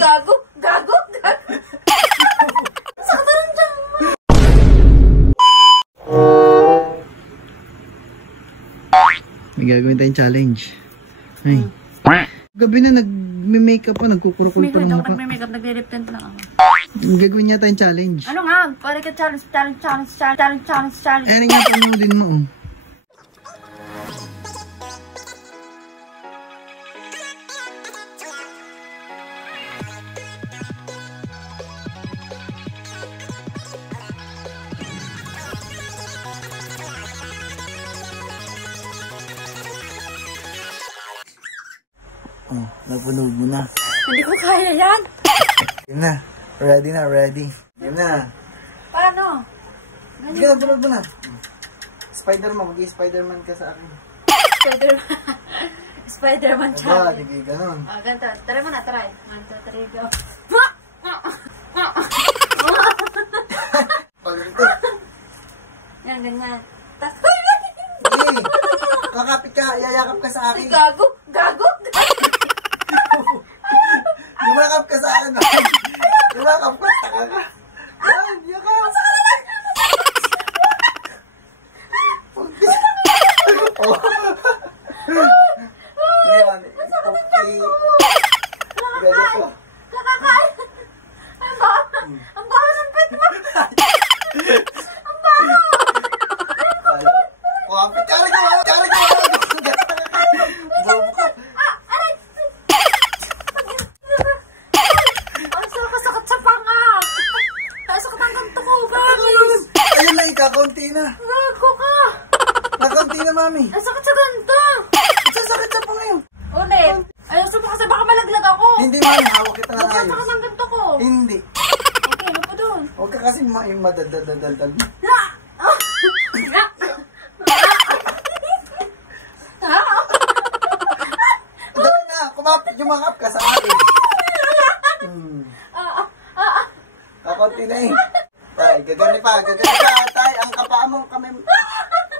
Gago! Gago! Gago! Sakit na rin dyan! May gagawin tayong challenge. Ay. Gabi na nag-makeup pa, nagkukurukul pa ng mukha. Nagme-makeup, nagre-lip tint lang ako. Gagawin niya tayong challenge. Ano nga? Pwede ka challenge. Ano nga panulin mo, oh. Oh, napunog mo na. Hindi ko kaya yan. Game na. Ready na, ready. Game na. Paano? Sige na, tulog mo na. Spider-Man, mag-i-Spider-Man ka sa akin. Spider-Man Aba, challenge. di kayo ganun. Ganito. Try mo na, try. 1, 2, 3, go. Pag-ito. Yan, ganyan. Tas, Hey, kakapit ka, yayakap ka sa akin. gago! Gago! Yumakap ka sa akin. Yumakap ka, taka ka. Yan, yakap. Oh. Ngayon, okay. Ready po. Kakakain! Ang baho ng pet mo! Ang baho! Kuwapit, karag ka. Bobo ka. Ang sakit sa panga! Sakit ang ganito ko, guys! Ayun na, ikakunti na. Gago ka! Nakunti na, mami. Ang sakit sa ganito! Sasakit sa pang ngayon. Ulit! Ayos mo kasi baka malaglag ako! Hindi, mami. Hawak kita na Sakit ayos. ang ganito ko! Hindi. Okay, ano po doon? Huwag ka kasi madadaldal. Dali na, kumapit, yumakap ka sa akin. Kakunti na eh. Tay, gagani pa. Tay, ang kapaa mo, kamay mo.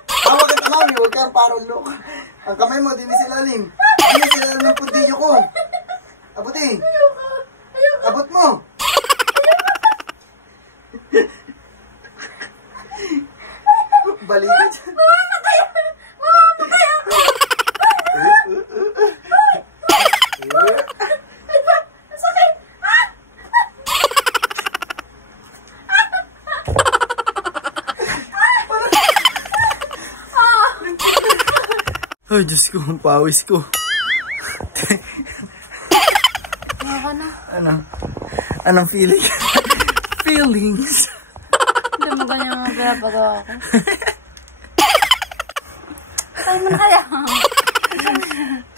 Hawak kita, mami, huwag kang parang look. Ang kamay mo, dinisilalim. Dinisilalim ng pundilyo ko. Abutin. Abot mo. Balikan dyan. Mamamatay ako! Sakit! Ay, Diyos ko, ang pawis ko. Maka na. Ano? Anong feeling? Feelings. Hindi mo ganyan mga pinapagawa ko. Kaya mo na kaya.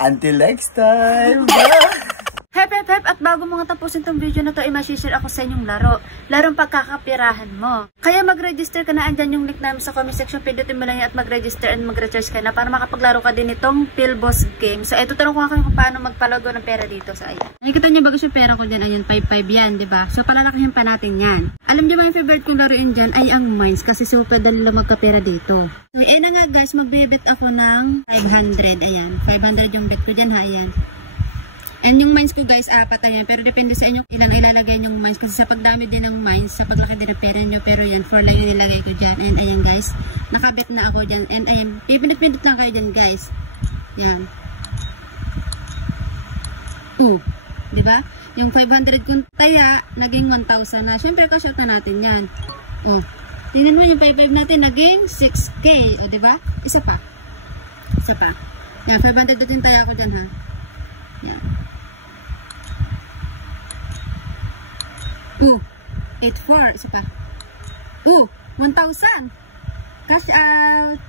Until next time. Bye! Hep, at bago mga tapusin tong video na to, i-share ako sa inyong laro. Larong pagkakapirahan mo. Kaya mag-register ka na, andyan yung link namin sa comment section. Pindutin mo lang yan at mag-register and mag-recharge ka na para makapaglaro ka din itong Philboss game. So, tuturong ko kayo kung paano magpalago ng pera dito sa ayan. Nakikita niyo bagus yung pera ko dyan, ayun, 5-5 yan, diba? So, palalakihin pa natin yan. Alam niyo ba yung favorite kong laruin dyan ay ang mines kasi super dali lang magkapera dito. So, na nga guys, mag-bet ako ng 500, ayan. 500 yung bet ko dyan, ha, ayan. And yung mines ko guys, 4 ayan. Pero depende sa inyo ilang ilalagay yung mines. Kasi sa pagdami din ng mines, sa paglaki din ng pera nyo. Pero yan, 4 lang yung nilagay ko dyan. And ayan guys, nakabet na ako dyan. And ayan, pipindot-pindot lang kayo dyan guys. Yan. 2. Diba? Yung 500 kung taya, naging 1,000 na. Siyempre, kasyot na natin yan. Oh. Tingnan mo yung 5,500 natin, naging 6K. O, diba? Isa pa. Isa pa. Yan, 500 doon yung taya ko dyan ha. Yan. 2,8,4. Isa pa. 1,000. Cash out.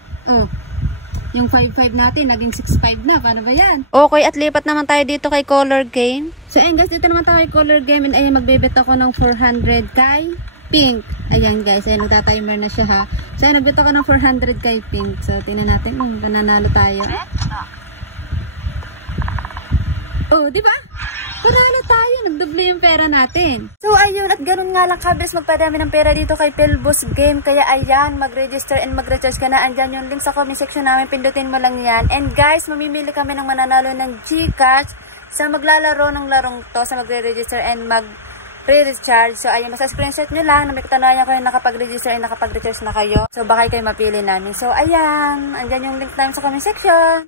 Yung 5,500 natin, naging 6,500 na. Paano ba yan? Okay, at lipat naman tayo dito kay Color Game. So, ayan guys, dito naman tayo kay Color Game. And ayan, magbebet ako ng 400 kay Pink. Ayan guys, ayan, nagtatimer na siya ha. So, ayan, nagbet ako ng 400 kay Pink. So, tingnan natin kung nananalo tayo. Di ba? Panalo tayo, nagdoble yung pera natin. So ayun, at ganun nga lang kabis magpadami ng pera dito kay Philboss Game. Kaya ayan, mag-register and mag-recharge ka na. Andyan yung link sa comment section namin, pindutin mo lang yan. And guys, mamimili kami ng mananalo ng GCash sa maglalaro ng larong to, sa magre-register and mag-re-recharge. So, ayun, nasa screenshot nyo lang na may katunayan kayo nakapag-register and nakapag-recharge na kayo. So, baka kayo mapili namin. So, ayan, andyan yung link namin sa comment section.